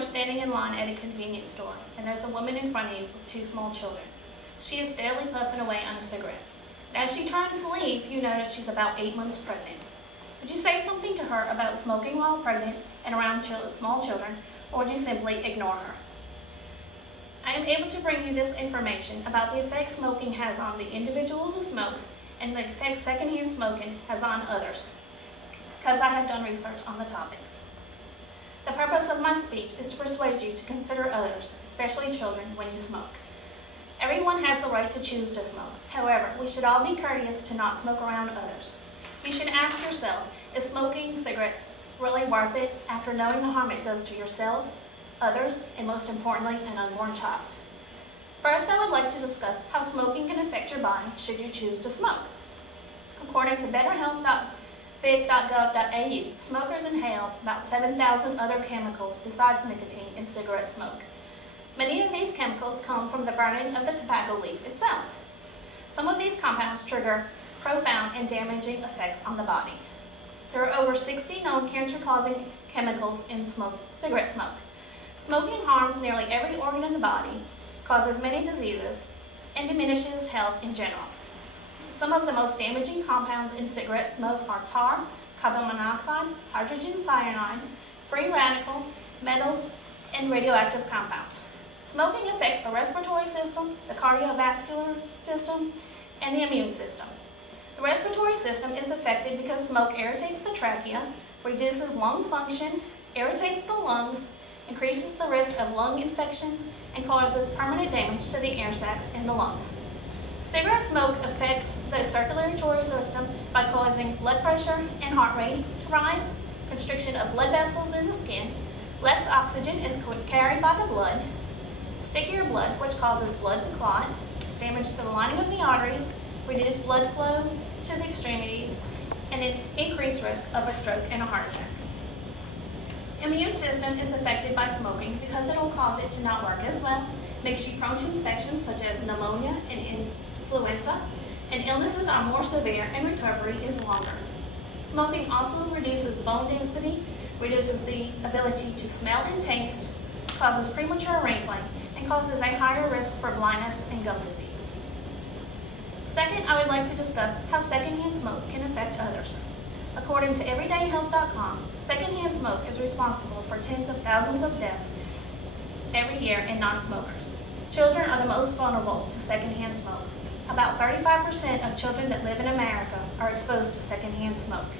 are standing in line at a convenience store, and there's a woman in front of you with two small children. She is steadily puffing away on a cigarette. And as she turns to leave, you notice she's about 8 months pregnant. Would you say something to her about smoking while pregnant and around small children, or would you simply ignore her? I am able to bring you this information about the effect smoking has on the individual who smokes and the effect secondhand smoking has on others, because I have done research on the topic. The purpose of my speech is to persuade you to consider others, especially children, when you smoke. Everyone has the right to choose to smoke. However, we should all be courteous to not smoke around others. You should ask yourself, is smoking cigarettes really worth it after knowing the harm it does to yourself, others, and most importantly, an unborn child? First, I would like to discuss how smoking can affect your body should you choose to smoke. According to betterhealth.vic.gov.au, smokers inhale about 7,000 other chemicals besides nicotine in cigarette smoke. Many of these chemicals come from the burning of the tobacco leaf itself. Some of these compounds trigger profound and damaging effects on the body. There are over 60 known cancer-causing chemicals in cigarette smoke. Smoking harms nearly every organ in the body, causes many diseases, and diminishes health in general. Some of the most damaging compounds in cigarette smoke are tar, carbon monoxide, hydrogen cyanide, free radical, metals, and radioactive compounds. Smoking affects the respiratory system, the cardiovascular system, and the immune system. The respiratory system is affected because smoke irritates the trachea, reduces lung function, irritates the lungs, increases the risk of lung infections, and causes permanent damage to the air sacs in the lungs. Cigarette smoke affects the circulatory system by causing blood pressure and heart rate to rise, constriction of blood vessels in the skin, less oxygen is carried by the blood, stickier blood, which causes blood to clot, damage to the lining of the arteries, reduced blood flow to the extremities, and an increased risk of a stroke and a heart attack. The immune system is affected by smoking because it will cause it to not work as well, makes you prone to infections such as pneumonia and influenza, and illnesses are more severe and recovery is longer. Smoking also reduces bone density, reduces the ability to smell and taste, causes premature wrinkling, and causes a higher risk for blindness and gum disease. Second, I would like to discuss how secondhand smoke can affect others. According to everydayhealth.com, secondhand smoke is responsible for tens of thousands of deaths every year in non-smokers. Children are the most vulnerable to secondhand smoke. About 35% of children that live in America are exposed to secondhand smoke.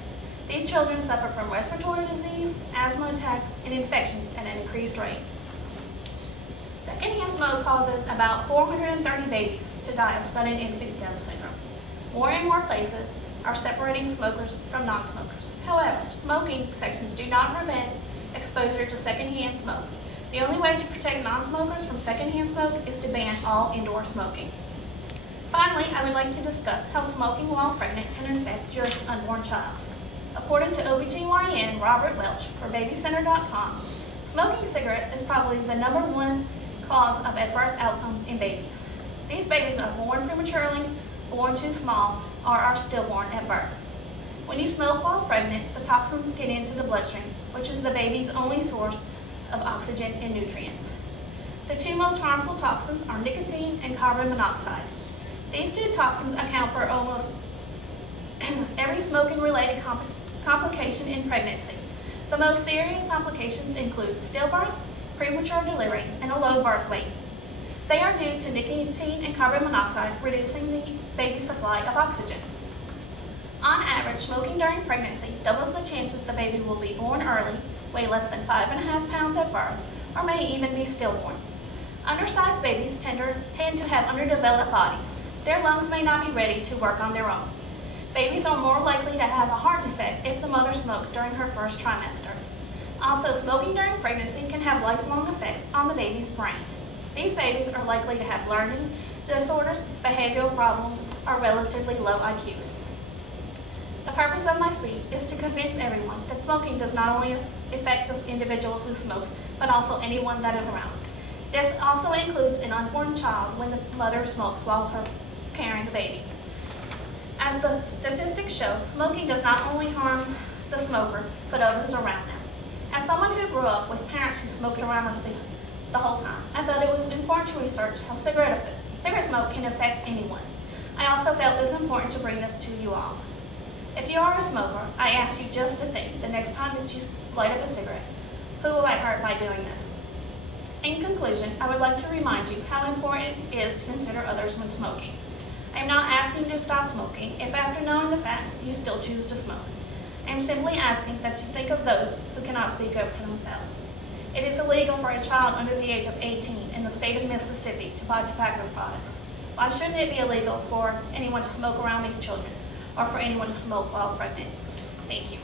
These children suffer from respiratory disease, asthma attacks, and infections at an increased rate. Secondhand smoke causes about 430 babies to die of sudden infant death syndrome. More and more places are separating smokers from non-smokers. However, smoking sections do not prevent exposure to secondhand smoke. The only way to protect non-smokers from secondhand smoke is to ban all indoor smoking. Finally, I would like to discuss how smoking while pregnant can affect your unborn child. According to OBGYN Robert Welch for BabyCenter.com, smoking cigarettes is probably the #1 cause of adverse outcomes in babies. These babies are born prematurely, born too small, or are stillborn at birth. When you smoke while pregnant, the toxins get into the bloodstream, which is the baby's only source of oxygen and nutrients. The two most harmful toxins are nicotine and carbon monoxide. These two toxins account for almost every smoking-related complication in pregnancy. The most serious complications include stillbirth, premature delivery, and a low birth weight. They are due to nicotine and carbon monoxide reducing the baby's supply of oxygen. On average, smoking during pregnancy doubles the chances the baby will be born early, weigh less than 5.5 pounds at birth, or may even be stillborn. Undersized babies tend to have underdeveloped bodies. Their lungs may not be ready to work on their own. Babies are more likely to have a heart defect if the mother smokes during her first trimester. Also, smoking during pregnancy can have lifelong effects on the baby's brain. These babies are likely to have learning disorders, behavioral problems, or relatively low IQs. The purpose of my speech is to convince everyone that smoking does not only affect this individual who smokes, but also anyone that is around. This also includes an unborn child when the mother smokes while carrying the baby. As the statistics show, smoking does not only harm the smoker, but others around them. As someone who grew up with parents who smoked around us the whole time, I felt it was important to research how cigarette smoke can affect anyone. I also felt it was important to bring this to you all. If you are a smoker, I ask you just to think the next time that you light up a cigarette, who will I hurt by doing this? In conclusion, I would like to remind you how important it is to consider others when smoking. I am not asking you to stop smoking if after knowing the facts you still choose to smoke. I am simply asking that you think of those who cannot speak up for themselves. It is illegal for a child under the age of 18 in the state of Mississippi to buy tobacco products. Why shouldn't it be illegal for anyone to smoke around these children, or for anyone to smoke while pregnant? Thank you.